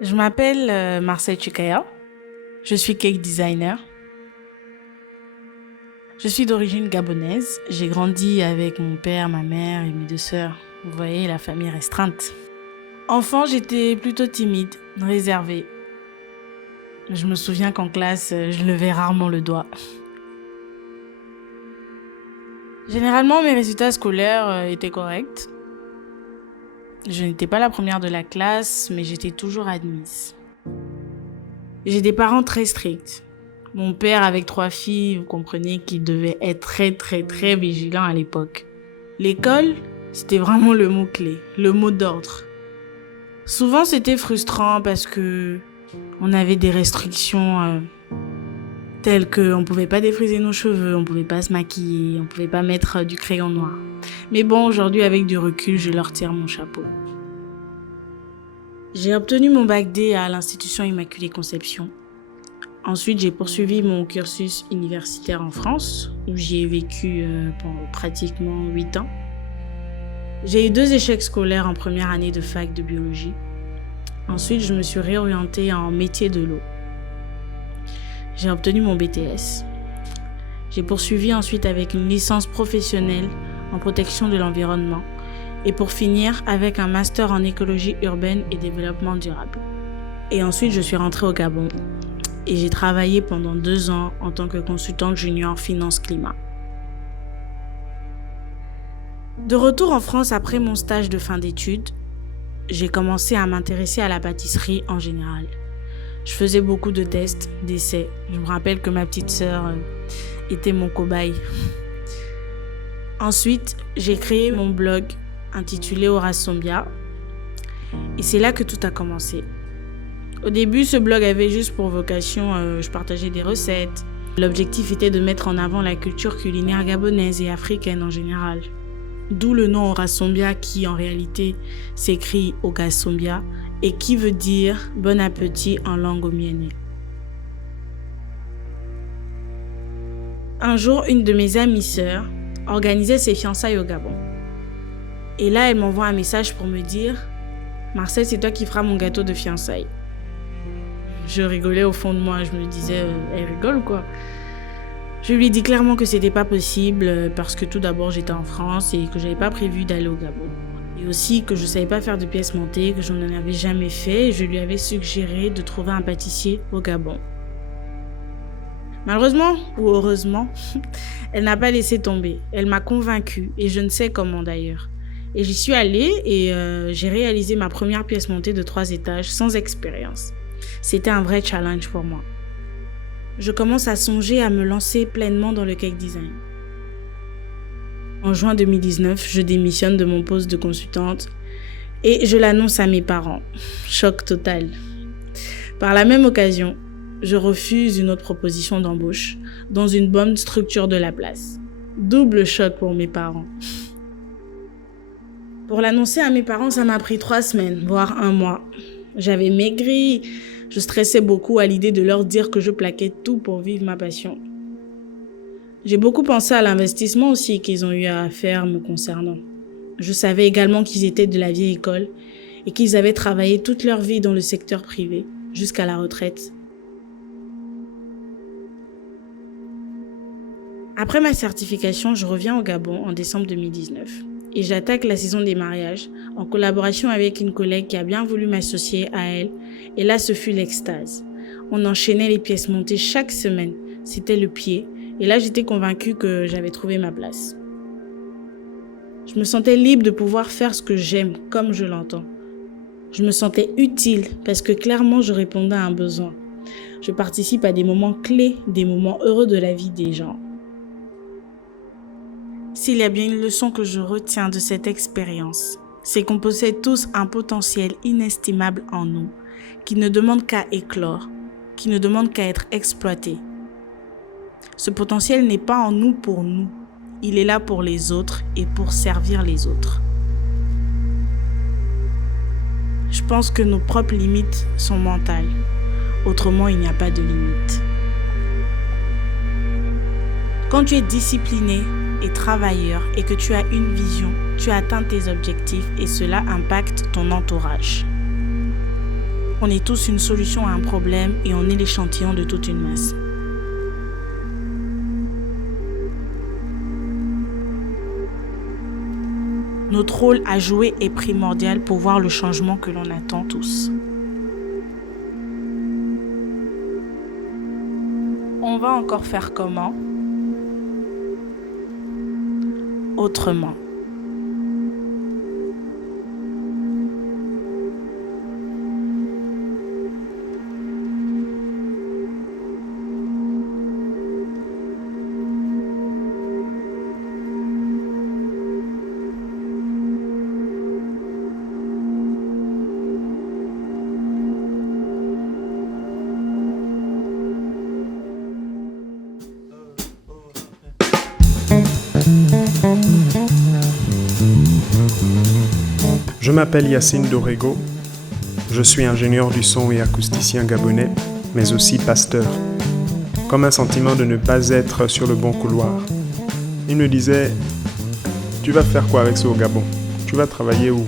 Je m'appelle Marcel Chukaya. Je suis cake designer. Je suis d'origine gabonaise. J'ai grandi avec mon père, ma mère et mes 2 sœurs. Vous voyez, la famille restreinte. Enfant, j'étais plutôt timide, réservée. Je me souviens qu'en classe, je levais rarement le doigt. Généralement, mes résultats scolaires étaient corrects. Je n'étais pas la première de la classe, mais j'étais toujours admise. J'ai des parents très stricts. Mon père, avec 3 filles, vous comprenez qu'il devait être très vigilant à l'époque. L'école, c'était vraiment le mot-clé, le mot d'ordre. Souvent, c'était frustrant parce que on avait des restrictions telles qu'on ne pouvait pas défriser nos cheveux, on ne pouvait pas se maquiller, on ne pouvait pas mettre du crayon noir. Mais bon, aujourd'hui, avec du recul, je leur tire mon chapeau. J'ai obtenu mon bac D à l'Institution Immaculée Conception. Ensuite, j'ai poursuivi mon cursus universitaire en France, où j'y ai vécu pendant pratiquement 8 ans. J'ai eu 2 échecs scolaires en première année de fac de biologie. Ensuite, je me suis réorientée en métier de l'eau. J'ai obtenu mon BTS. J'ai poursuivi ensuite avec une licence professionnelle en protection de l'environnement et pour finir avec un master en écologie urbaine et développement durable. Et ensuite, je suis rentrée au Gabon et j'ai travaillé pendant 2 ans en tant que consultante junior finance climat. De retour en France après mon stage de fin d'études, j'ai commencé à m'intéresser à la pâtisserie en général. Je faisais beaucoup de tests, d'essais. Je me rappelle que ma petite sœur était mon cobaye. Ensuite, j'ai créé mon blog intitulé Aura Sombia. Et c'est là que tout a commencé. Au début, ce blog avait juste pour vocation, je partageais des recettes. L'objectif était de mettre en avant la culture culinaire gabonaise et africaine en général. D'où le nom Aura Sombia qui en réalité s'écrit Oga Sombia et qui veut dire bon appétit en langue omienné. Un jour, une de mes amies sœurs organisait ses fiançailles au Gabon. Et là, elle m'envoie un message pour me dire « Marcel, c'est toi qui feras mon gâteau de fiançailles. » Je rigolais au fond de moi, je me disais « Elle rigole ou quoi ?» Je lui ai dit clairement que c'était pas possible parce que tout d'abord j'étais en France et que j'avais pas prévu d'aller au Gabon. Et aussi que je savais pas faire de pièces montées, que je n'en avais jamais fait et je lui avais suggéré de trouver un pâtissier au Gabon. Malheureusement ou heureusement, elle n'a pas laissé tomber. Elle m'a convaincue et je ne sais comment d'ailleurs. Et j'y suis allée et j'ai réalisé ma première pièce montée de 3 étages sans expérience. C'était un vrai challenge pour moi. Je commence à songer à me lancer pleinement dans le cake design. En juin 2019, je démissionne de mon poste de consultante et je l'annonce à mes parents. Choc total. Par la même occasion, je refuse une autre proposition d'embauche dans une bonne structure de la place. Double choc pour mes parents. Pour l'annoncer à mes parents, ça m'a pris 3 semaines, voire 1 mois. J'avais maigri. Je stressais beaucoup à l'idée de leur dire que je plaquais tout pour vivre ma passion. J'ai beaucoup pensé à l'investissement aussi qu'ils ont eu à faire me concernant. Je savais également qu'ils étaient de la vieille école et qu'ils avaient travaillé toute leur vie dans le secteur privé, jusqu'à la retraite. Après ma certification, je reviens au Gabon en décembre 2019 et j'attaque la saison des mariages en collaboration avec une collègue qui a bien voulu m'associer à elle. Et là, ce fut l'extase. On enchaînait les pièces montées chaque semaine. C'était le pied. Et là, j'étais convaincue que j'avais trouvé ma place. Je me sentais libre de pouvoir faire ce que j'aime, comme je l'entends. Je me sentais utile parce que clairement, je répondais à un besoin. Je participe à des moments clés, des moments heureux de la vie des gens. S'il y a bien une leçon que je retiens de cette expérience, c'est qu'on possède tous un potentiel inestimable en nous, qui ne demande qu'à éclore, qui ne demande qu'à être exploité. Ce potentiel n'est pas en nous pour nous, il est là pour les autres et pour servir les autres. Je pense que nos propres limites sont mentales, autrement il n'y a pas de limite. Quand tu es discipliné et travailleur et que tu as une vision, tu atteins tes objectifs et cela impacte ton entourage. On est tous une solution à un problème et on est l'échantillon de toute une masse. Notre rôle à jouer est primordial pour voir le changement que l'on attend tous. On va encore faire comment? Autrement. Je m'appelle Yacine Dorego, je suis ingénieur du son et acousticien gabonais, mais aussi pasteur. Comme un sentiment de ne pas être sur le bon couloir. Il me disait, tu vas faire quoi avec ça au Gabon? Tu vas travailler où?